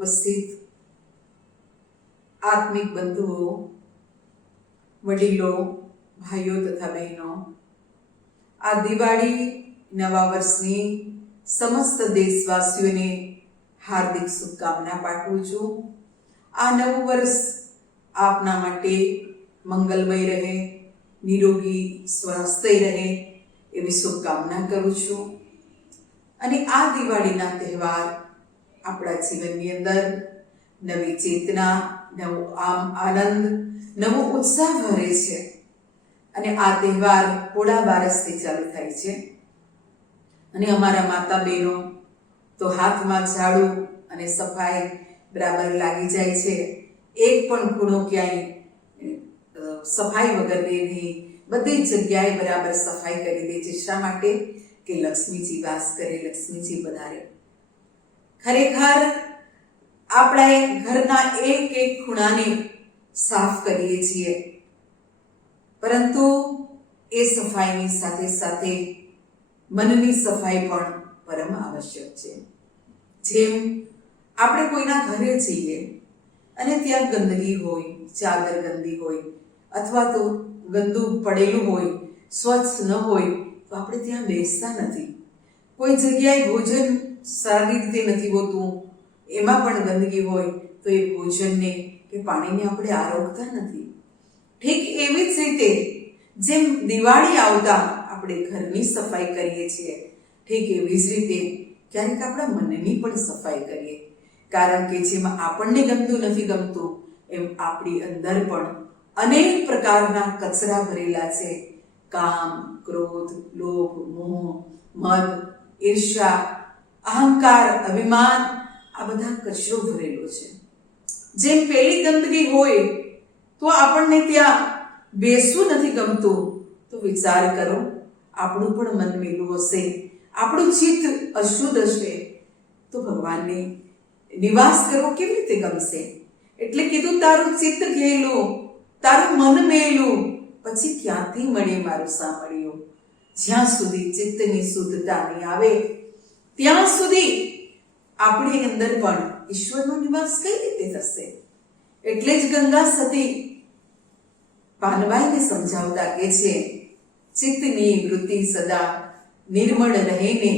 ઉપસ્થિત આત્મિક બંધુઓ, વડીલો, ભાઈઓ તથા બહેનો, આ દિવાળી નવા વર્ષની સમસ્ત દેશવાસીઓને હાર્દિક શુભકામના પાઠવું છું. આ નવું વર્ષ આપના માટે મંગલમય રહે, નિરોગી સ્વસ્થ રહે એવી શુભકામના કરું છું. અને આ દિવાળીના તહેવાર આપણા જીવનની અંદર નવી ચેતના, નવો આનંદ, નવો ઉત્સાહ ભરે છે. અને આ તહેવાર પોળા બારસથી ચાલુ થાય છે. અને અમારા માતા બહેનો તો હાથમાં ઝાડુ અને સફાઈ બરાબર લાગી જાય છે. એક પણ ખૂણો ક્યાંય સફાઈ વગર રહે નહીં, બધી જગ્યાએ બરાબર સફાઈ કરી દે છે. શા માટે? કે લક્ષ્મીજી વાસ કરે, લક્ષ્મીજી પધારે. ખરેખર આપણે ઘરના એક એક ખૂણાને સાફ કરીએ છીએ, પરંતુ એ સફાઈની સાથે સાથે મનની સફાઈ પણ પરમ આવશ્યક છે. જેમ આપણે કોઈના ઘરે જઈએ અને ત્યાં ગંદકી હોય, ચાદર ગંદી હોય અથવા તો ગંદુ પડેલું હોય, સ્વચ્છ ન હોય તો આપણે ત્યાં બેસતા નથી. કોઈ જગ્યાએ ભોજન સારી રીતે નથી હોતું, એમાં પણ ગંદકી હોય તો એ ભોજનને કે પાણીને આપણે આરોગતા નથી. ઠીક એવી જ રીતે જેમ દિવાળી આવતા આપણે ઘરની સફાઈ કરીએ છીએ, ઠીક એવી જ રીતે ક્યારેક આપણા મનની પણ સફાઈ કરીએ. કારણ કે જેમાં આપણને ગમતું નથી ગમતું, એમ આપણી અંદર પણ અનેક પ્રકારના કચરા ભરેલા છે. કામ, ક્રોધ, લોભ, મોહ, મદ, ઈર્ષ્યા, અહંકાર, અભિમાન, આ બધા કચરો ભરેલો છે. જેમ પેલી ગંદકી હોય તો આપણને ત્યાં બેસવું નથી ગમતું, તો વિચાર કરો આપણું પણ મન મેલું હશે, આપણું ચિત્ત અશુદ્ધ હશે, તો ભગવાનને નિવાસ કરવો કેવી રીતે ગમશે? એટલે કીધું તારું ચિત્ત ઘેલું, તારું મન મેલું, પછી ક્યાંથી મળે મારું સાંભળ્યું? જ્યાં સુધી ચિત્તની શુદ્ધતા નહીં આવે ત્યાં સુધી આપણી અંદર પણ ઈશ્વરનો નિવાસ કઈ રીતે થશે? એટલે જ ગંગા સતી પાનબાઈને સમજાવતા કે છે, ચિત્તની વૃત્તિ સદા નિર્મળ રહેને.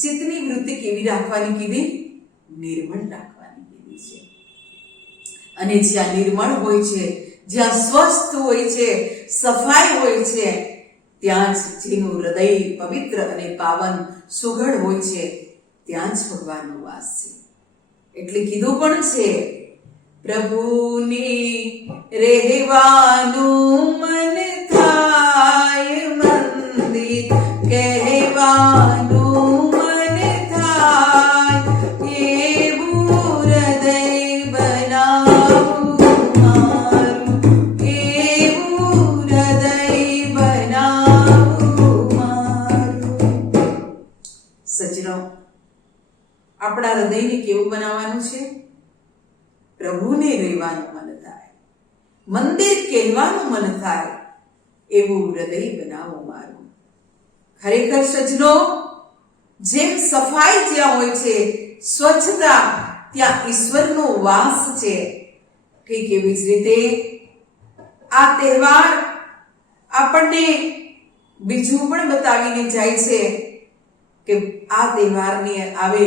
ચિત્તની વૃત્તિ કેવી રાખવાની કીધી? નિર્મળ રાખવાની કીધી છે. અને જ્યાં નિર્મળ હોય છે, જ્યાં સ્વસ્થ હોય છે, સફાઈ હોય છે, ત્યાં જ જેનું હૃદય પવિત્ર અને પાવન સુઘડ હોય છે, ત્યાં જ ભગવાનનો વાસ છે. એટલે કીધું પણ છે, પ્રભુની રહેવાનું મન થાય, મંદિર કહેવાનું મન થાય, એવું હૃદય બનાવું મારું, એવું હૃદય બનાવું મારું. સજ્જનો, આપણા હૃદયને કેવું બનાવવાનું છે? પ્રભુને રહેવાનું મન થાય, મંદિર કહેવાનું મન થાય, એવું હૃદય બનાવો મારું. ખરેખર સજ્જનો, જેમ સફાઈ જ્યાં હોય છે, સ્વચ્છતા, ત્યાં ઈશ્વરનો વાસ છે. ઠીક એવી જ રીતે આ તહેવાર આપણને બીજું પણ બતાવીને જાય છે કે આ તહેવારની આવે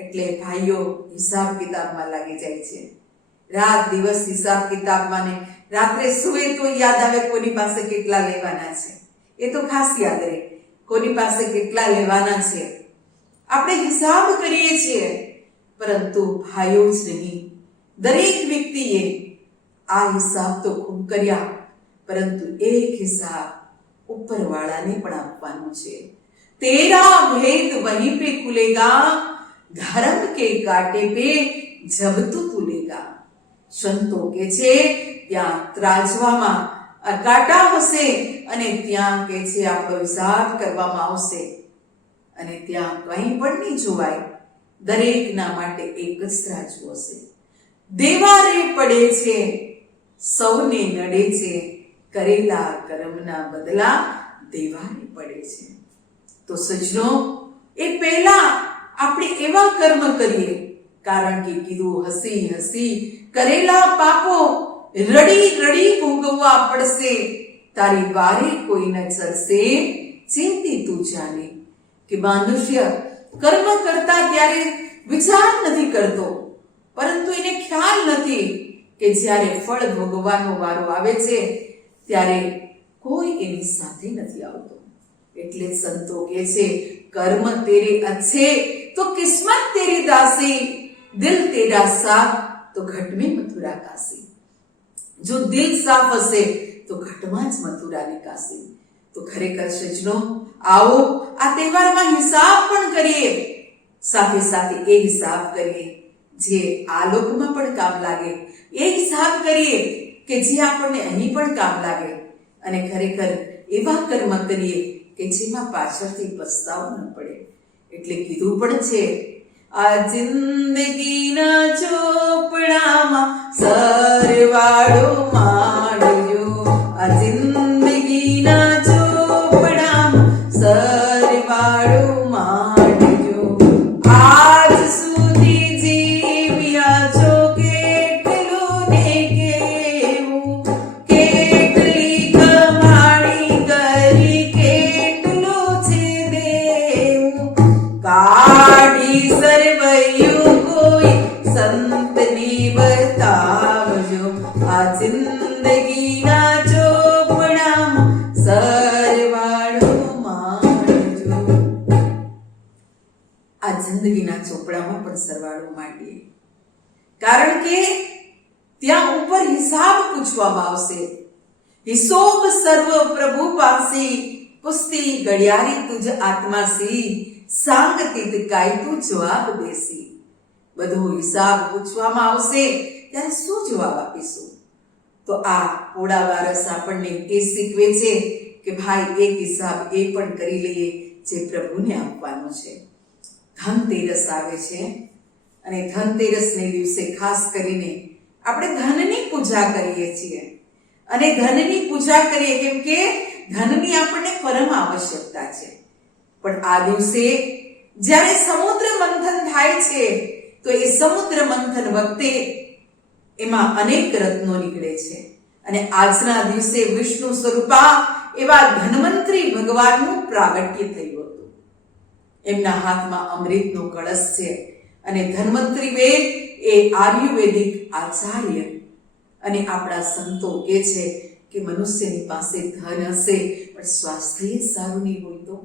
એટલે ભાઈઓ હિસાબ કિતાબમાં લાગી જાય છે. રાત દિવસ હિસાબ કિતાબમાં, ને રાત્રે સુવે તો યાદ આવે કોની પાસે કેટલા લેવાના છે. એ તો ખાસ યાદ રહે, કોની પાસે કેટલા લેવાના છે. આપણે હિસાબ કરીએ છીએ, પરંતુ ભાઈઓ જ નહીં, દરેક વ્યક્તિએ આ હિસાબ તો ખૂબ કર્યા, પરંતુ એક હિસાબ ઉપરવાળાને પણ આપવાનો છે. તેરા ભેદ વહીં પે ખુલેગા, ધર્મ કે કાંટે પે જબ તું તુલેગા. સંતો કે છે ત્યાં ત્રાજવામાં કાંટા હશે અને ત્યાં કે છે આપણો હિસાબ કરવામાં આવશે. અને ત્યાં કંઈ પણ નહીં જોવાય, દરેકના માટે એક જ ત્રાજુ હશે. દેવારે પડે છે, સૌને નડે છે, કરેલા કર્મના બદલા દેવારે પડે છે. તો સજ્જનો, એ પહેલા આપણે એવા કર્મ કરીએ, કારણ કે કીધું હસી હસી કરેલા પાપો રડી રડી ભોગવવા પડશે, તારી વારે કોઈ ન ચરશે, ચિંતી તું જાને. કે મનુષ્ય કર્મ કરતા ત્યારે વિચાર નથી કરતો, પરંતુ એને ખ્યાલ નથી કે જ્યારે ફળ ભોગવવાનો વારો આવે છે ત્યારે કોઈ એની સાથે નથી આવતો. એટલે સંતો કહે છે, કર્મ તેરે અચ્છે તો કિસ્મત તેરી દાસી, દિલ તેરા સાફ તો ઘટ में મથુરા કાશી. જો દિલ સાફ હશે તો ઘટમાં જ મથુરાની કાશી. તો ખરેખર સજ્જનો, આવો આ તહેવારમાં હિસાબ પણ કરીએ, સાથે સાથે એ હિસાબ કરીએ જે આ લોકમાં પણ કામ લાગે, એ હિસાબ કરીએ કે જે આપણને અહીં પણ કામ લાગે, અને ખરેખર એવા કર્મ કરીએ કે જેમાં પાછળથી પસ્તાવો ન પડે. એટલે કીધું પણ છે, આ જિંદગીના ચોપડામાં સરવાળો માંડજો, આ જિંદગીના ચોપડામાં સરવાળો માંડજો. આજ સુધી જીવ્યા છો કેટલું ને કેવું, કેટલી કમાણી કરી કેટલું છે દેવું, કાઢી સરવૈયું કોઈ સંતની બતાવજો, આ જિંદગીના ચોપડામાં સરવાળો માંડજો. આ જિંદગીના ચોપડામાં પણ સરવાળો માંડીએ, કારણ કે ત્યાં ઉપર હિસાબ પૂછવામાં આવશે. હિસોબ સર્વ પ્રભુ પાસી, પુસ્તી ઘડિયાળી તુજ આત્માસી, સાંગ તીત કાય તું જવાબ દેસી. બધો હિસાબ પૂછવામાં આવશે ત્યારે શું જવાબ આપીશું? તો આ પોળા વારસ આપણને એ શીખવે છે કે ભાઈ એક હિસાબ એ પણ કરી લઈએ જે પ્રભુને આપવાનો છે. ધનતેરસ આવે છે, અને ધનતેરસને દિવસે ખાસ કરીને આપણે ધનની પૂજા કરીએ છીએ. અને ધનની પૂજા કરીએ કેમ કે ધનની આપણને પરમ આવશ્યકતા છે. પણ આ દિવસે જ્યારે સમુદ્ર મંથન થાય છે તો એ સમુદ્ર મંથન વખતે એમાં અનેક રત્નો નીકળે છે, અને આજના દિવસે વિષ્ણુ સ્વરૂપા એવા ધન્વંતરી ભગવાનનું પ્રાગટ્ય થયું હતું. એમના હાથમાં અમૃતનો કળશ છે, અને ધન્વંતરી વેદ એ આયુર્વેદિક આચાર્ય. અને આપણા સંતો કહે છે કે મનુષ્યની પાસે ધન હશે પણ સ્વાસ્થ્ય જ સારું નહીં હોય તો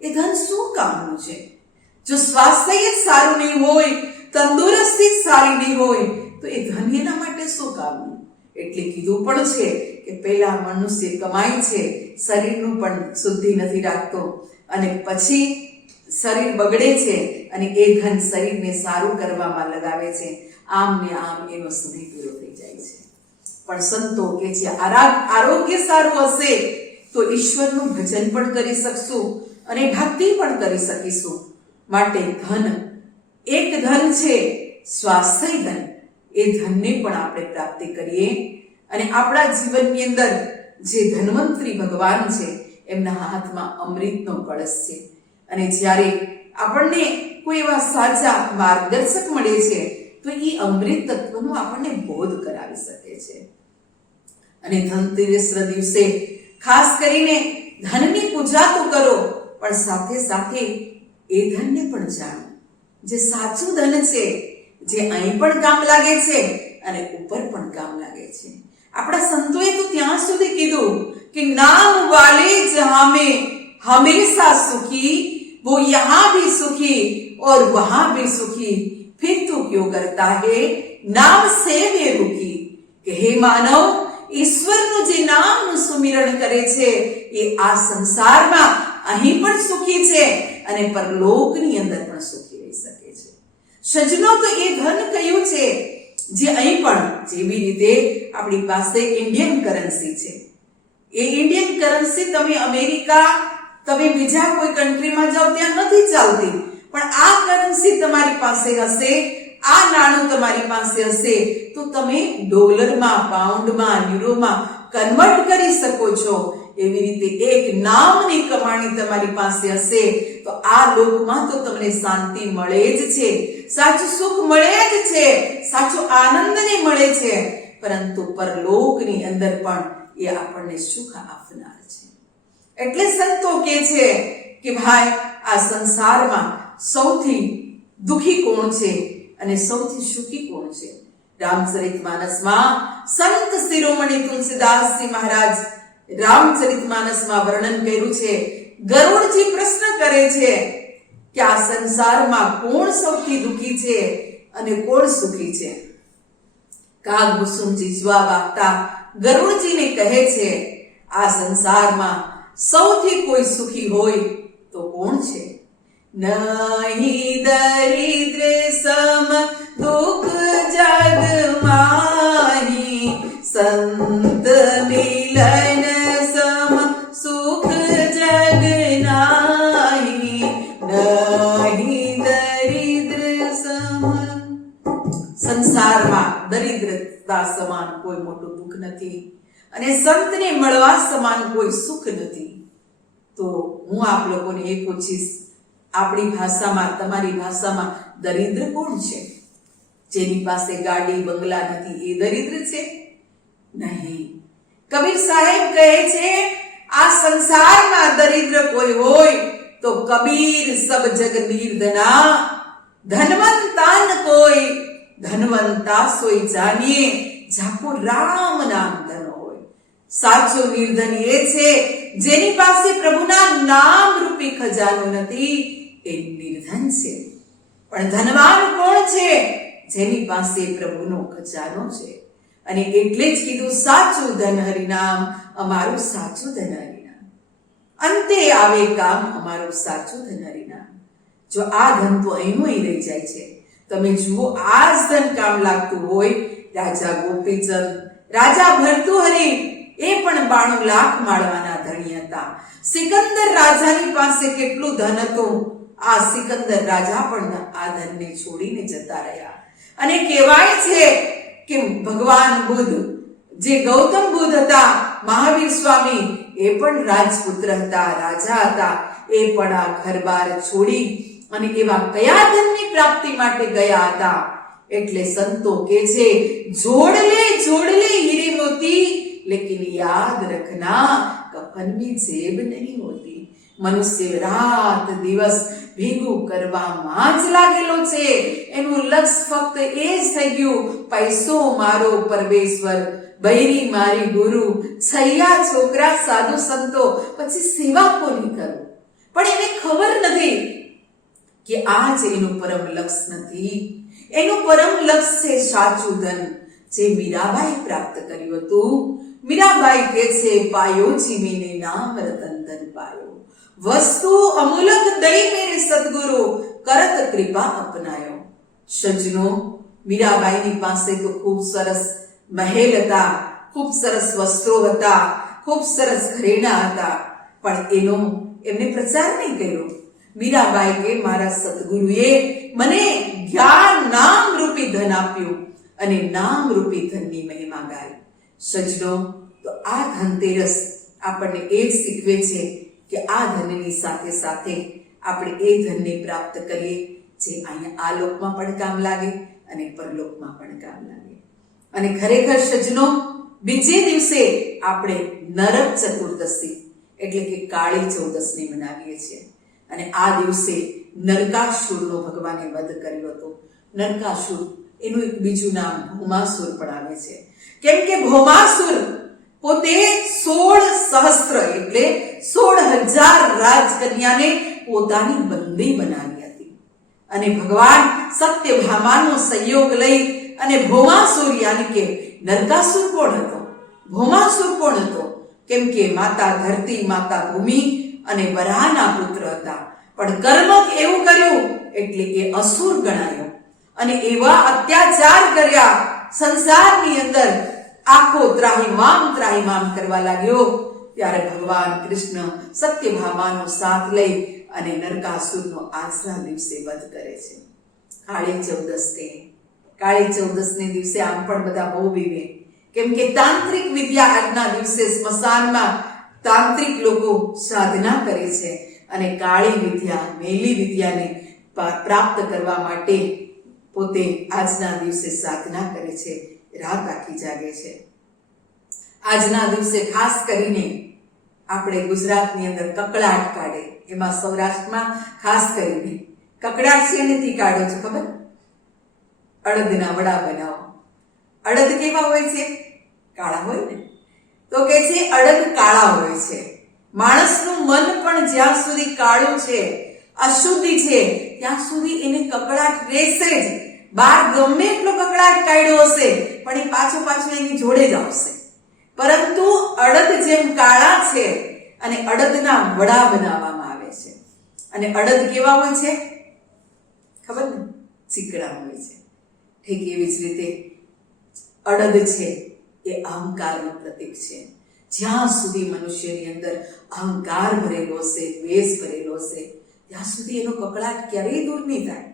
એ ધન શું કામનું છે? જો સ્વાસ્થ્ય જ સારું નહીં હોય, તંદુરસ્તી જ સારી નહીં હોય તો એ ધન એના માટે શું કામનું? એટલે કીધું પણ છે કે પહેલા મનુષ્ય કમાય છે, શરીરનું પણ શુદ્ધિ નથી રાખતો, અને પછી શરીર બગડે છે અને એ ધન શરીરને સારું કરવામાં લગાવે છે. આમ ને આમ એનો સમય પૂરો થઈ જાય છે. પણ સંતો કે છે આરોગ્ય સારું હશે તો ઈશ્વરનું ભજન પણ કરી શકશું અને ભક્તિ પણ કરી શકીશું. માટે ધન એક ધન છે, સ્વાસ્થ્ય ધન. એ ધનને પણ આપણે પ્રાપ્તિ કરીએ, અને આપણા જીવનની અંદર જે ધન્વંતરી ભગવાન છે એમના હાથમાં અમૃતનો કળશ છે, અને જ્યારે આપણને કોઈ એવા સાચા માર્ગદર્શક મળે છે તો એ અમૃત તત્વનો આપણને બોધ કરાવી શકે છે. અને ધનતેરસના દિવસે ખાસ કરીને ધનની પૂજા તો કરો, પણ સાથે સાથે એ ધનને પણ જાણો જે સાચું ધન છે, જે અહીં પણ કામ લાગે છે અને ઉપર પણ કામ લાગે છે. આપણા સંતોએ તો ત્યાં સુધી કીધું કે નામ વાલે જહાં में हमेशा सुखी, वो यहाँ भी सुखी और वहां भी सुखी, फिर तू क्यों करता है नाम से में रुकी. કે હે માનવ, ઈશ્વરનું જે નામનું સુમિરણ કરે છે એ આ સંસારમાં અહીં પણ સુખી છે અને પરલોકની અંદર પણ સુખી રહી શકે છે. સજ્જનો, તો એ ધન કયું છે જે અહીં પણ, જેવી રીતે આપણી પાસે ઇન્ડિયન કરન્સી છે, એ ઇન્ડિયન કરન્સી તમે અમેરિકા, તમે બીજા કોઈ કન્ટ્રીમાં જાઓ ત્યાં નથી ચાલતી, પણ આ કરન્સી તમારી પાસે હશે, આ નાણું તમારી પાસે હશે તો તમે ડોલરમાં, પાઉન્ડમાં, યુરોમાં કન્વર્ટ કરી શકો છો. એવી રીતે એક નામની કમાણી તમારી પાસે હશે તો આ લોકમાં તો તમને શાંતિ મળે જ છે, સાચું સુખ મળે જ છે, સાચો આનંદ ને મળે છે, પરંતુ પરલોકની અંદર પણ એ આપણને સુખ આપનાર છે. એટલે સંતો કહે છે કે ભાઈ આ સંસારમાં સૌથી દુખી કોણ છે અને સૌથી સુખી કોણ છે? રામચરિતમાનસમાં સંત શિરોમણી તુલસીદાસજી મહારાજ રામચરિતમાનસમાં વર્ણન કર્યું છે. ગરુડજી પ્રશ્ન કરે છે કે આ સંસારમાં કોણ સૌથી દુખી છે અને કોણ સુખી છે? કાગભૂષુંજી જવાબ આપતા ગરુડજીને કહે છે, આ સંસારમાં સૌથી કોઈ સુખી હોય તો કોણ છે? નહીં દરિદ્ર સમ દુઃખ જગ માહી, સંત મિલન સમ સુખ જગ નાહી, નહીં દરિદ્ર સમ. સંસારમાં દરિદ્રતા સમાન કોઈ મોટું દુઃખ નથી અને સંતને મળવા સમાન કોઈ સુખ નથી. તો હું આપ લોકોને એ પૂછીશ, આપણી ભાષામાં, તમારી ભાષામાં દરિદ્ર કોણ છે? જેની પાસે ગાડી બંગલા નથી એ દરિદ્ર છે? નહીં. કબીર સાહેબ કહે છે આ સંસારમાં દરિદ્ર કોઈ હોય તો કબીર સબ જગ નિર્ધના, ધનવંતાન કોઈ ધનવંતા સોઈ જાણીએ, જાકો રામ નામ ધન હોય. સાચો નિર્ધન એ છે જેની પાસે પ્રભુના નામ રૂપી ખજાનો નથી, એ નિર્ધન છે. પણ ધનવાન કોણ છે? જેની પાસે પ્રભુનો ખજાનો છે. અને એટલે જ કીધું સાચું ધન હરિનામ, અમારું સાચું ધન હરિનામ. અંતે આવે કામ અમારું સાચું ધન હરિનામ. જો આ ધન તો અહીંનું અહીં રહી જાય છે. તમે જુઓ, આ જ ધન કામ લાગતું હોય. રાજા ગોપીચંદ, રાજા ભર્તુહરી એ પણ 92 લાખ માળવાના ધણી હતા. સિકંદર રાજાની પાસે કેટલું ધન હતું, આ સિકંદર રાજા પણ આ ધનને છોડીને જતા રહ્યા. અને કહેવાય છે કે ભગવાન બુદ્ધ, જે ગૌતમ બુદ્ધ હતા, મહાવીર સ્વામી, એ પણ રાજપુત્ર હતા, રાજા હતા. એ પણ આ ઘરબાર છોડી અને એવા કયા ધનની પ્રાપ્તિ માટે ગયા હતા? એટલે સંતો કહે છે, જોડ લે હીરે મોતી, लेकिन याद रखना कफन में जेब नहीं होती. મનુષ્ય રાત દિવસ ભેગું કરવામાં જ લાગેલો છે. એનું લક્ષ્ય ફક્ત એ જ થઈ ગયું, પૈસો મારો પરમેશ્વર, બૈરી મારી ગુરુ, છૈયા છોકરા સાધુ સંતો, પછી સેવા કોની કરું? પણ એને ખબર નથી કે આ જ એનું પરમ લક્ષ્ય નથી. એનું પરમ લક્ષ્ય છે સાચું ધન, જે મીરાબાઈ પ્રાપ્ત કર્યું હતું. મીરાબાઈ કહે છે, પાયો જી મેને નામ રતન ધન પાયો, વસ્તુ અમૂલક દઈ મેરે સદગુરુ, કરત કૃપા અપનાયો. સજ્જનો, મીરાબાઈની પાસે તો ખૂબ સરસ મહેલ હતા, ખૂબ સરસ વસ્ત્રો હતા, ખૂબ સરસ ઘરેણા હતા, પણ એમને પ્રચાર નહીં કર્યો. મીરાબાઈ કે મારા સદગુરુએ મને જ્ઞાન નામ રૂપી ધન આપ્યું અને નામ રૂપી ધનની મહિમા ગાઈ. સજ્જનો, તો આ ધનતેરસ આપણને એ જ શીખવે છે કે આ ધનની સાથે સાથે આપણે એ ધનને પ્રાપ્ત કરીએ જે અહીંયા આ લોકમાં પણ કામ લાગે અને પરલોકમાં પણ કામ લાગે. અને ખરેખર સજ્જનો, બીજે દિવસે આપણે નરક ચતુર્દશી એટલે કે કાળી ચૌદસની મનાવીએ છીએ. અને આ દિવસે નરકાસુરનો ભગવાને વધ કર્યો હતો. નરકાસુર એનું એક બીજું નામ ભૌમાસુર પણ આવે છે. કેમ કે ભૌમાસુર પોતે 16 સહસ્ત્ર એટલે 16,000 રાજકન્યાને પોતાની બંદી બનાવી હતી. અને ભગવાન સત્યભામાનો સંયોગ લઈ અને ભૌમાસુર યાની કે નરકાસુર કોણ હતો? ભૌમાસુર કોણ હતો? કેમ કે માતા ધરતી, માતા ભૂમિ અને વરાહના પુત્ર હતા. પણ કર્મ એવું કર્યું એટલે એ અસુર ગણાયો અને એવા અત્યાચાર કર્યા સંસારની અંદર. આખો ત્રાહિમામ કરવા લાગ્યો. ત્યારે ભગવાન કૃષ્ણ સત્યભામાનો સાથ લઈ અને નરકાસુરનો આજના દિવસે વધ કરે છે. કાળી ચૌદસને દિવસે આમ પણ બધા બહુ બીવે. કેમ કે તાંત્રિક વિદ્યા આજના દિવસે સ્મશાનમાં તાંત્રિક લોકો સાધના કરે છે અને કાળી વિદ્યા, મેલી વિદ્યાને પ્રાપ્ત કરવા માટે પોતે આજના દિવસે સાધના કરે છે, રાત આખી જાગે છે. આજના દિવસે ખાસ કરીને આપણે ગુજરાતની અંદર કકળાટ કાઢે, એમાં સૌરાષ્ટ્રમાં ખાસ કરીને કકળાટ છે નથી કાઢો છો ખબર? અડદના વડા બનાવો. અડદ કેવા હોય છે? કાળા હોય ને. તો કે છે અડદ કાળા હોય છે. માણસનું મન પણ જ્યાં સુધી કાળું છે, અશુદ્ધિ છે, ત્યાં સુધી એને કકળાટ રહેશે જ. બાર ગમે એટલો કકળાટ કાઢ્યો હશે પણ એ પાછો એની જોડે જ આવશે. પરંતુ અડદ જેમ કાળા છે અને અડદના વડા બનાવવામાં આવે છે. અને અડદ કેવા હોય છે ખબર ને? ચીકણા હોય છે. ઠીક એવી જ રીતે અડદ છે એ અહંકારનું પ્રતીક છે. જ્યાં સુધી મનુષ્યની અંદર અહંકાર ભરેલો હશે, દ્વેષ ભરેલો હશે, ત્યાં સુધી એનો કકળાટ ક્યારેય દૂર નહીં થાય.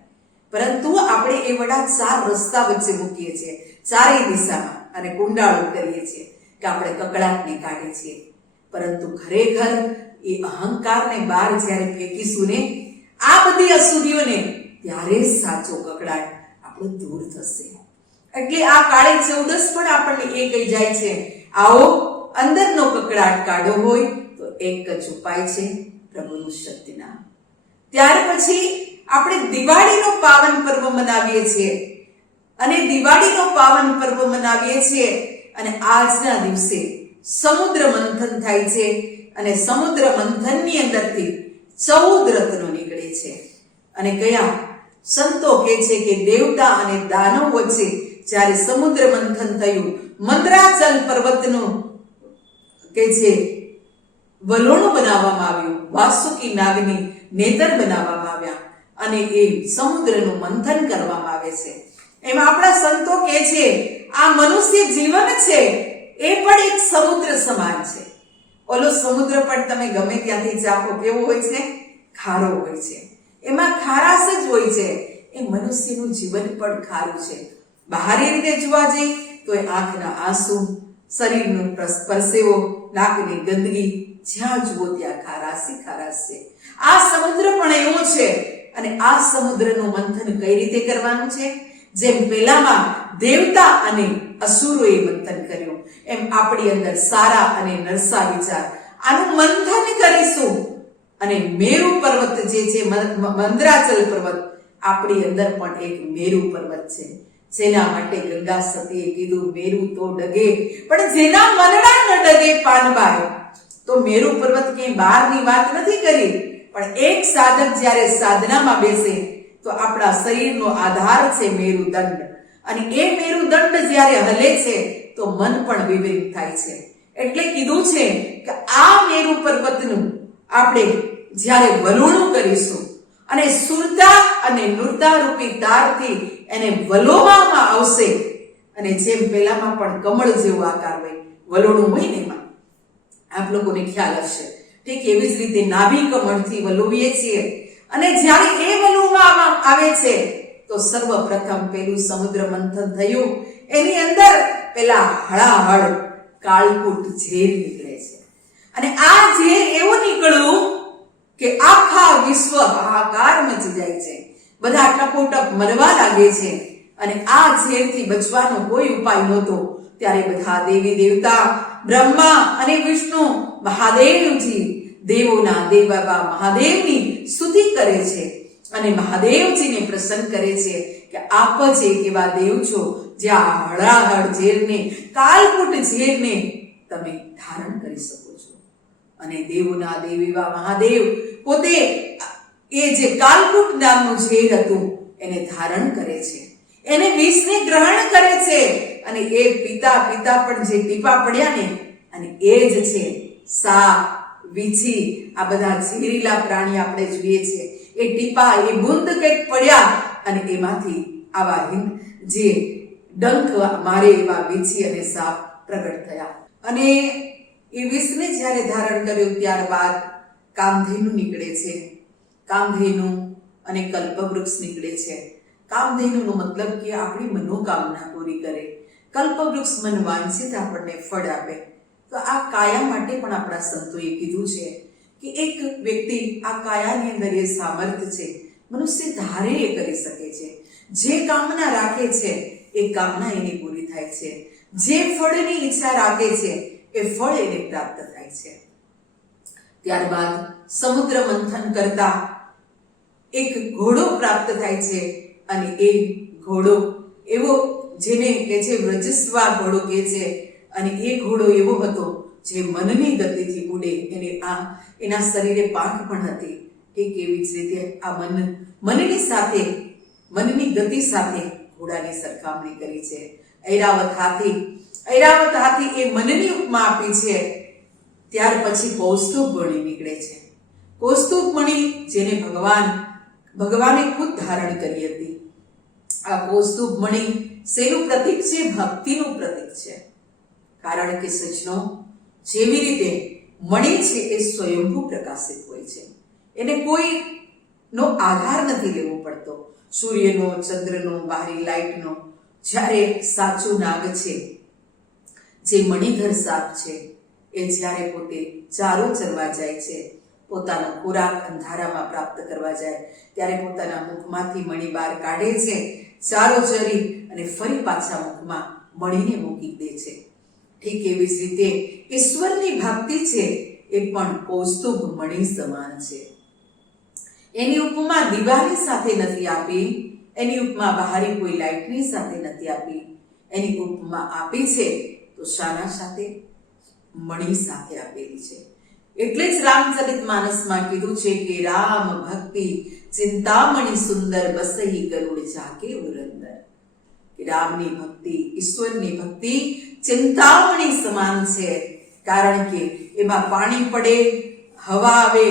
પરંતુ આપણે એ વડા 4 રસ્તા વચ્ચે મૂકીએ છીએ, ચારેય દિશામાં, અને કુંડાળું કરીએ છીએ કે આપણે કકળાટને કાઢીએ છીએ. પરંતુ ખરેખર એ અહંકારને બહાર જ્યારે ફેંકીશું ને, આ બધી અશુદ્ધિઓને, ત્યારે જ સાચો કકળાટ આપણો દૂર થશે. એટલે આ કાળી ચૌદસ પણ આપણને એ કહી જાય છે, આવો અંદરનો કકળાટ કાઢો હોય તો એક જ ઉપાય છે, પ્રભુનું સત્ય નામ. ત્યાર પછી આપણે દિવાળીનો પાવન પર્વ મનાવીએ છીએ. અને દિવાળીનો પાવન પર્વ મનાવીએ છીએ અને આજના દિવસે સમુદ્ર મંથન થાય છે. અને સમુદ્ર મંથનની અંદરથી 14 રત્નો નીકળે છે. અને કયા? સંતો કહે છે કે દેવતા અને દાનવ વચ્ચે જ્યારે સમુદ્ર મંથન થયું, મંદરાચલ પર્વતનું કે છે વલોણું બનાવવામાં આવ્યું, વાસુકી નાગની નેતર બનાવવામાં આવ્યા અને એ સમુદ્રનું મંથન કરવામાં આવે છે. એમાં આપણા સંતો કહે છે આ મનુષ્ય જીવન છે એ પણ એક સમુદ્ર સમાન છે. ઓલો સમુદ્ર પણ તમે ગમે ત્યાંથી ચાખો, કેવો હોય છે? ખારો હોય છે. એમાં ખારાશ જ હોય છે. એ મનુષ્યનું જીવન પણ ખારું છે. બહારી રીતે જોવા જઈએ તો એ આંખના આંસુ, શરીરનું પરસેવો, નાકની ગંદકી, જ્યાં જુઓ ત્યાં ખારાશ છે. આ સમુદ્ર પણ એવો છે. અને આ સમુદ્રનું મંથન કઈ રીતે કરવાનું છે? જેમ પહેલામાં દેવતા અને અસુરોએ મંથન કર્યું, એમ આપણી અંદર સારા અને નરસા વિચાર, આનું મંથન કરીશું. અને મેરુ પર્વત જે છે, મંદરાચલ પર્વત, આપણી અંદર પણ એક મેરુ પર્વત છે. જેના માટે ગંગા સતીએ કીધું મેરુ તો ડગે, પણ જેના મનડા ન ડગે પાનબાઈ. તો મેરુ પર્વત ક્યાંય બહારની વાત નથી કરી, પણ એક સાધક જ્યારે સાધનામાં બેસે તો આપણા શરીરનો આધાર છે મેરુદંડ. અને એ મેરુદંડ જ્યારે હલે છે તો મન પણ વિવરિત થાય છે. એટલે કીધું છે કે આ મેરુ પર્વતનું આપણે જ્યારે વલોણું કરીશું અને સુરતા અને નુરતા રૂપી તારથી એને વલોવામાં આવશે. અને જેમ પેલામાં પણ કમળ જેવો આકાર હોય, વલોણું હોય ને એમાં, આપ લોકોને ખ્યાલ હશે. ઠીક એવી જ રીતે નાભી કમળથી વલોવીએ છીએ. અને જ્યારે એ વલોવામાં આવે છે તો સર્વપ્રથમ પેલું સમુદ્ર મંથન થયું, એની અંદર પેલા હળાહળ કાળકૂટ ઝેર નીકળે છે. અને આ ઝેર એવું નીકળ્યું કે આખા વિશ્વ હાહાકાર મચી જાય છે. બધા ટપોટપ મરવા લાગે છે. અને આ ઝેરથી બચવાનો કોઈ ઉપાય નહોતો. ત્યારે બધા દેવી દેવતા, બ્રહ્મા અને વિષ્ણુ, મહાદેવજી, દેવોના દેવ બાબા મહાદેવની સ્તુતિ કરે છે. અને મહાદેવજીને પ્રસન્ન કરે છે કે આપ જ એક એવા દેવ છો જ્યાં હળાહળ ઝેરને, કાળકૂટ ઝેરને તમે ધારણ કરી શકો છો. અને દેવોના દેવ એવા મહાદેવ પોતે એ જે કાળકૂટ નામનું ઝેર હતું એને ધારણ કરે છે, એને વિષને ગ્રહણ કરે છે. અને એ પિતા પણ જે ટીપા પડ્યા ને, અને એ જ છે સાપ, વીછી, આ બધા ઝેરીલા પ્રાણી આપણે જોઈએ છીએ, એ ટીપા, એ બુંદ કંઈક પડ્યા અને એમાંથી આવા જે ડંખ મારે એવા વીછી અને સાપ પ્રગટ થયા. અને એ વિષને જ્યારે ધારણ કર્યું ત્યારબાદ કામધેનુ નીકળે છે. કામધેનુ અને કલ્પવૃક્ષ નીકળે છે. કામધેનુનો મતલબ કે આપણી મનોકામના પૂરી કરે. કલ્પવૃક્ષ મન વાંછિત આપણને ફળ આપે. તો આ કાયા માટે પણ આપણા સંતોએ કીધું છે કે એક વ્યક્તિ આ કાયાની અંદર એ સામર્થ્ય છે, મનુષ્ય ધારે એ કરી શકે છે જે કામના રાખે છે એ કામના એની પૂરી થાય છે, જે ફળની ઈચ્છા રાખે છે એ ફળ એને પ્રાપ્ત થાય છે. ત્યારબાદ સમુદ્ર મંથન કરતા એક ઘોડો પ્રાપ્ત થાય છે અને એ ઘોડો એવો જેને કે છે વ્રજસ્વા ઘોડો કહે છે, અને એ ઘોડો એવો હતો જે મનની ગતિથી ઉડે. એના શરીરે પાંખ પણ હતી. ઠીક એવી જ રીતે આ મનની સાથે, મનની ગતિ સાથે ઘોડાની સરખામણી કરી છે. ઐરાવત હાથી એ મનની ઉપમા આપી છે. ત્યાર પછી કૌસ્તુભ મણિ નીકળે છે. કૌસ્તુભ મણિ જેને ભગવાને ખુદ ધારણ કરી હતી. આ કૌસ્તુભ મણિ શેનું પ્રતીક છે? ભક્તિનું પ્રતીક છે. કારણ કે સજ્જનો, જેવી રીતે મણિ છે એ સ્વયંભૂ પ્રકાશિત હોય છે, એને કોઈનો આધાર નથી લેવો પડતો, સૂર્યનો, ચંદ્રનો, બહારી લાઈટનો. જ્યારે સાચું નાગ છે, જે મણિધર સાપ છે, એ જ્યારે પોતે ચારો ચરવા જાય છે, પોતાનો ખોરાક અંધારામાં પ્રાપ્ત કરવા જાય, ત્યારે પોતાના મુખમાંથી મણિ બહાર કાઢે છે, ચારો ચરી અને ફરી પાછા મુખમાં મણિને મૂકી દે છે. ઠીક એવી જ રીતે ઈશ્વરની ભક્તિ છે એ પણ કૌસ્તુભ મણિ સમાન છે. એની ઉપમા દીવાની સાથે નથી આપી, એની ઉપમા બહારી કોઈ લાઈટની સાથે નથી આપી. એની ઉપમા આપી છે તો શાના સાથે? મણિ સાથે આપેલી છે. એટલે જ રામચરિતમાનસમાં કીધું છે કે રામ ભક્તિ ચિંતામણી સુંદર બસઈ ગરુડ જાકે ઉરંદર. રામની ભક્તિ, ઈશ્વરની ભક્તિ ચિંતામણી સમાન છે. કારણ કે એમાં પાણી પડે, હવા આવે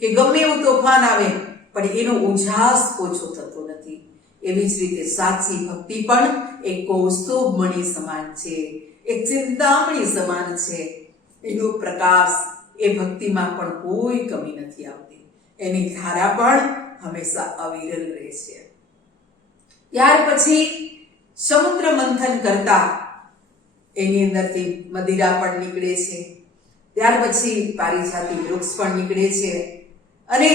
કે ગમે એવું તોફાન આવે, પણ એનો ઉજાસ ઓછો થતો નથી. એવી જ રીતે સાચી ભક્તિ પણ એક કૌસ્તુભ મણિ સમાન છે, એક ચિંતામણી સમાન છે. એનો પ્રકાશ એ ભક્તિમાં પણ કોઈ કમી નથી આવતી, એની ધારા પણ હંમેશા અવિરલ રહે છે. ત્યાર પછી સમુદ્ર મંથન કરતા એની અંદરથી મદિરા પણ નીકળે છે. ત્યાર પછી પારિજાતી વૃક્ષ પણ નીકળે છે અને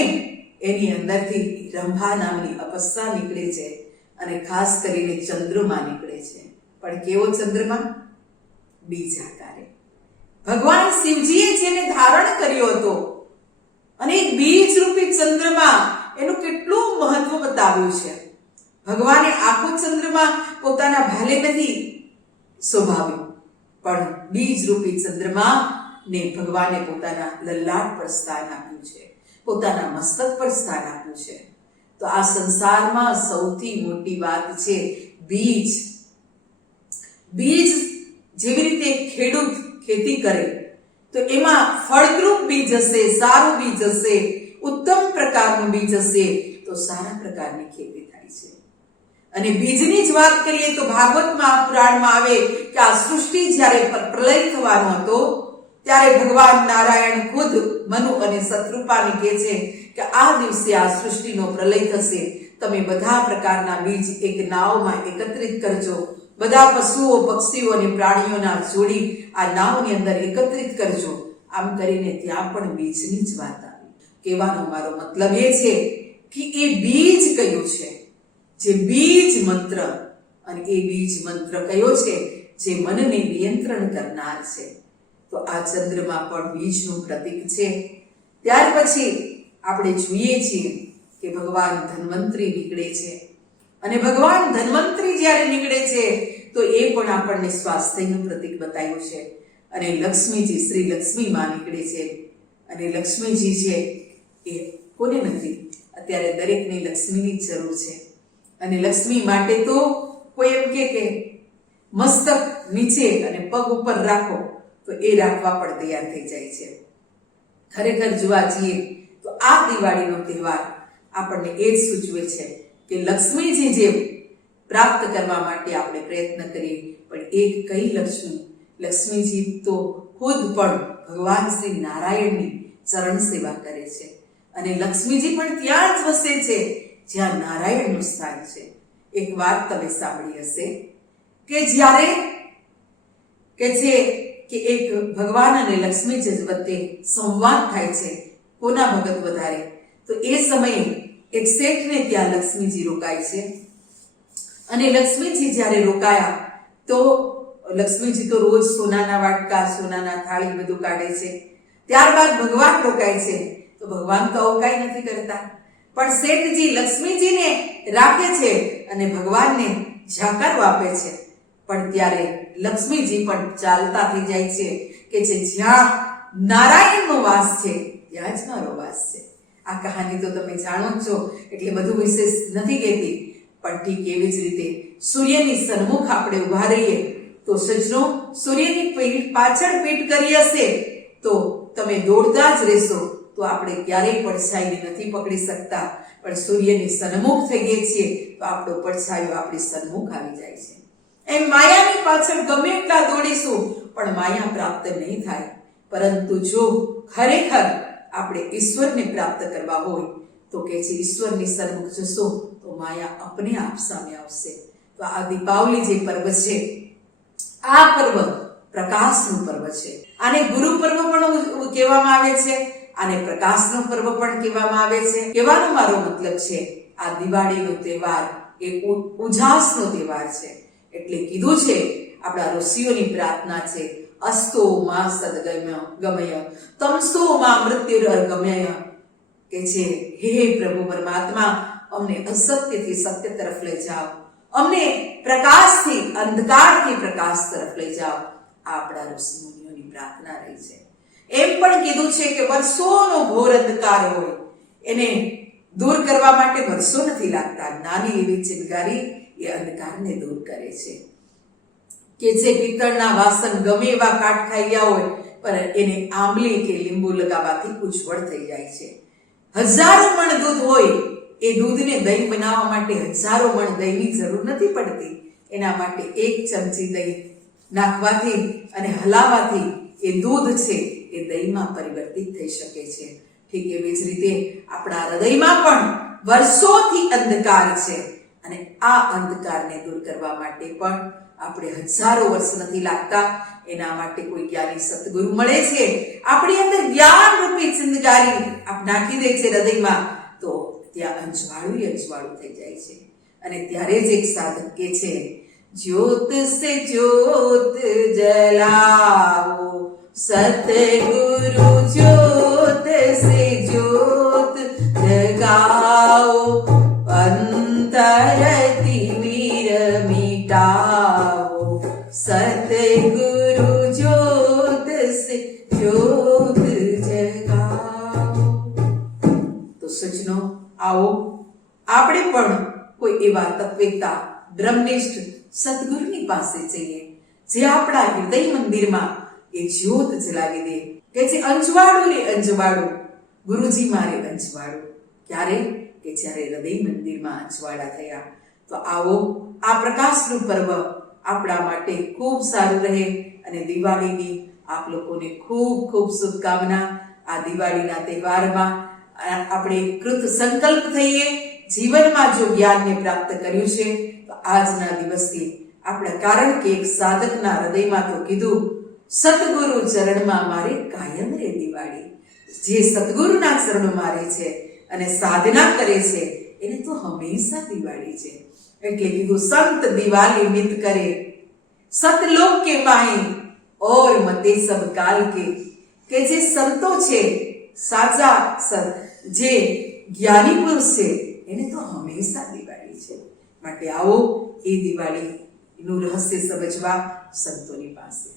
એની અંદરથી રંભા નામની અપસ્યા નીકળે છે અને ખાસ કરીને ચંદ્રમા નીકળે છે. પણ કેવો ચંદ્રમા? બીજાકારે. ભગવાન શિવજીએ જેને ધારણ કર્યો હતો અને એક બીજ રૂપી ચંદ્રમા, એનું કેટલું મહત્વ બતાવ્યું છે. ભગવાને આખો ચંદ્રમા પોતાના ભાલે નથી શોભાવ્યો, પણ બીજ રૂપી ચંદ્રમા ને ભગવાને પોતાના લલાટ પર સ્થાન આપ્યું છે, પોતાના મસ્તક પર સ્થાન આપ્યું છે. તો આ સંસારમાં સૌથી મોટી વાત છે બીજ. બીજ જેવી રીતે ખેડૂત ખેતી કરે તો એમાં ફળદ્રુપ બીજ હશે, સારું બીજ હશે, ઉત્તમ પ્રકારનું બીજ હશે તો સારા પ્રકારની ખેતી થાય છે. અને બીજની જ વાત કરીએ તો ભાગવત મહાપુરાણમાં આવે કે આ સૃષ્ટિ જ્યારે પ્રલય થવાનો હતો ત્યારે ભગવાન નારાયણ ખુદ મનુ અને શત્રુપાને કહે છે કે આ દિવસે આ સૃષ્ટિનો પ્રલય થશે, તમે બધા પ્રકારના બીજ એક નાવમાં એકત્રિત કરજો, બધા પશુઓ, પક્ષીઓ અને પ્રાણીઓના જોડી આ નાવની અંદર એકત્રિત કરજો. આમ કરીને ત્યાં પણ બીજની જ વાત આવી. કહેવાનો મારો મતલબ એ છે કે એ બીજ કયું છે? જે બીજ મંત્ર, અને એ બીજ મંત્ર કયો છે? જે મનને નિયંત્રણ કરનાર છે. તો આ ચંદ્રમાં પણ બીજનું પ્રતીક છે. ત્યાર પછી આપણે જોઈએ છીએ કે ભગવાન ધન્વંતરી નીકળે છે, અને ભગવાન ધન્વંતરી જ્યારે નીકળે છે તો એ પણ આપણને સ્વાસ્થ્યનું પ્રતીક બતાવ્યું છે. અને લક્ષ્મીજી, શ્રી લક્ષ્મી માં નીકળે છે. અને લક્ષ્મીજી છે એ કોને નથી? અત્યારે દરેકને લક્ષ્મીની જ જરૂર છે. અને લક્ષ્મી માટે તો કોઈ એમ કે મસ્તક નીચે અને પગ ઉપર રાખો તો એ રાખવા પણ તૈયાર થઈ જાય છે. ખરેખર જોવા જઈએ તો આ દિવાળીનો તહેવાર આપણને એ જ સૂચવે છે કે લક્ષ્મીજી જેમ પ્રાપ્ત કરવા માટે આપણે પ્રયત્ન કરીએ. પણ એક કઈ લક્ષ્મી? લક્ષ્મીજી તો ખુદ પણ ભગવાન શ્રી નારાયણની ચરણ સેવા કરે છે. અને લક્ષ્મીજી પણ ત્યાં જ વસે છે જ્યાં નારાયણનું સ્થાન છે. એક વાત તમે સાંભળી હશે કે જ્યારે કે છે કે એક ભગવાન અને લક્ષ્મીજી વચ્ચે સંવાદ થાય છે, કોના ભગત વધારે? તો એ સમયે એક શેઠને ત્યાં લક્ષ્મીજી રોકાય છે અને લક્ષ્મીજી જ્યારે રોકાયા તો લક્ષ્મીજી તો રોજ સોનાના વાટકા, સોનાના થાળી બધું કાઢે છે. ત્યારબાદ ભગવાન રોકાય છે તો ભગવાન તો આવું કાંઈ નથી કરતા, પણ શેઠજી લક્ષ્મીજીને રાખે છે અને ભગવાનને જાકારો આપે છે. પણ ત્યારે લક્ષ્મીજી પણ ચાલતા થઈ જાય છે કે જ્યાં નારાયણનો વાસ છે ત્યાં જ મારો વાસ છે. આ કહાની તો તમે જાણો જ છો એટલે બધું વિશેષ નથી કહેતી, પણ ઠીક એવી જ રીતે સૂર્યની સન્મુખ આપણે ઉભા રહીએ તો સજ્જનો સૂર્યની પાછળ પીઠ કરી હશે તો તમે દોડતા જ રહેશો તો આપણે ક્યારેય પડછાઈને નથી પકડી શકતા, પણ સૂર્યની સન્મુખ થઈએ છીએ તો આપણો પડછાયો આપણી સન્મુખ આવી જાય છે. એમ માયાની પાછળ ગમે એટલા દોડીશું પણ માયા પ્રાપ્ત નહીં થાય, પરંતુ જો ખરેખર આપણે ઈશ્વરને પ્રાપ્ત કરવા હોય તો કે છે ઈશ્વરની સન્મુખ જશો તો માયા अपने आप સામે આવશે. તો આ દીપાવલી જે પર્વ છે આ પર્વ પ્રકાશનું પર્વ છે. આને ગુરુ પર્વ પણ કહેવામાં આવે છે, આને પ્રકાશનો પર્વ પણ કહેવામાં આવે છે. કહેવાનો મારો મતલબ છે આ દિવાળીનો તહેવાર એ ઉજાસનો તહેવાર છે. એટલે કીધું છે આપણા ઋષિઓની પ્રાર્થના છે, અસ્તો માં સદગમય તમસો માં મૃત્યુર્ગમય, કે છે હે પ્રભુ પરમાત્મા અમને અસત્યથી સત્ય તરફ લઈ જાઓ, અમને પ્રકાશથી અંધકારથી પ્રકાશ તરફ લઈ જાઓ. આપણા ઋષિ મુનિઓની પ્રાર્થના રહી છે. એમ પણ કીધું છે કે વર્ષોનો ઘોર અંધકાર હોય એને દૂર કરવા માટે વર્ષો નથી લાગતા. નાની એવી ચિનગારી એ અંધકારને દૂર કરે છે. કે જે પિત્તળના વાસણ ગમે એવા કાટ ખાઈ ગયા હોય પણ એને આંબલી કે લીંબુ લગાવવાથી ઉજ્જવળ થઈ જાય છે. હજારો મણ દૂધ હોય એ દૂધને દહીં બનાવવા માટે હજારો મણ દહીંની જરૂર નથી પડતી. એના માટે એક ચમચી દહીં નાખવાથી અને હલાવવાથી એ દૂધ છે એ દહીંમાં પરિવર્તિત થઈ શકે છે. ઠીક એવી જ રીતે આપણા હૃદયમાં પણ વર્ષોથી અંધકાર છે અને આ અંધકારને દૂર કરવા માટે પણ આપણે હજારો વર્ષ નથી લાગતા. એના માટે કોઈ જ્ઞાની સતગુરુ મળે છે, આપણી અંદર જ્ઞાન રૂપી ચિંગારી નાખી દે છે હૃદયમાં, તો ત્યાં અંજવાળું થઈ જાય છે. અને ત્યારે જ એક સાધક કે છે જ્યોત સે જ્યોત જલાવો સતગુરુ જ્યોત સે જ્યોત જગાઓ અંતર તિમિર મિટાઓ સતગુરુ જ્યોત સે જ્યોત જગાઓ. તો સજ્જનો આવો આપણે પણ કોઈ એવા તત્વવેતા બ્રહ્મનિષ્ઠ સદગુરુની પાસે જઈએ જે આપણા હૃદય મંદિરમાં એ જ્યોત જલાવી દે કે જે અંજવાળું રે અંજવાળું ગુરુજી મારે અંજવાળું. ક્યારે? કે જ્યારે હૃદય મંદિરમાં અંજવાળા થયા. તો આવો આ પ્રકાશનું પર્વ આપણા માટે ખૂબ સારું રહે અને દિવાળીની આપ લોકોને ખૂબ ખૂબ શુભકામના. આ દિવાળીના તહેવારમાં આપણે કૃત સંકલ્પ થઈએ. જીવનમાં જો જ્ઞાનને પ્રાપ્ત કર્યું છે તો આજના દિવસથી આપણે, કારણ કે એક સાધકના હૃદયમાં તો કીધું સતગુરુ ચરણમાં મારે કાયમ રે દિવાળી. જે સતગુરુના ચરણમાં રહે છે અને સાધના કરે છે એને તો હંમેશા દિવાળી છે. એટલે કીધું સંત દિવાળી મિત કરે સતલોક કે માહી ઓર મતે સબ કાલ કે જે સંતો છે સાચા જે જ્ઞાની પુરુષ છે એને તો હંમેશા દિવાળી છે. માટે આવો એ દિવાળીનું રહસ્ય સમજવા સંતોની પાસે.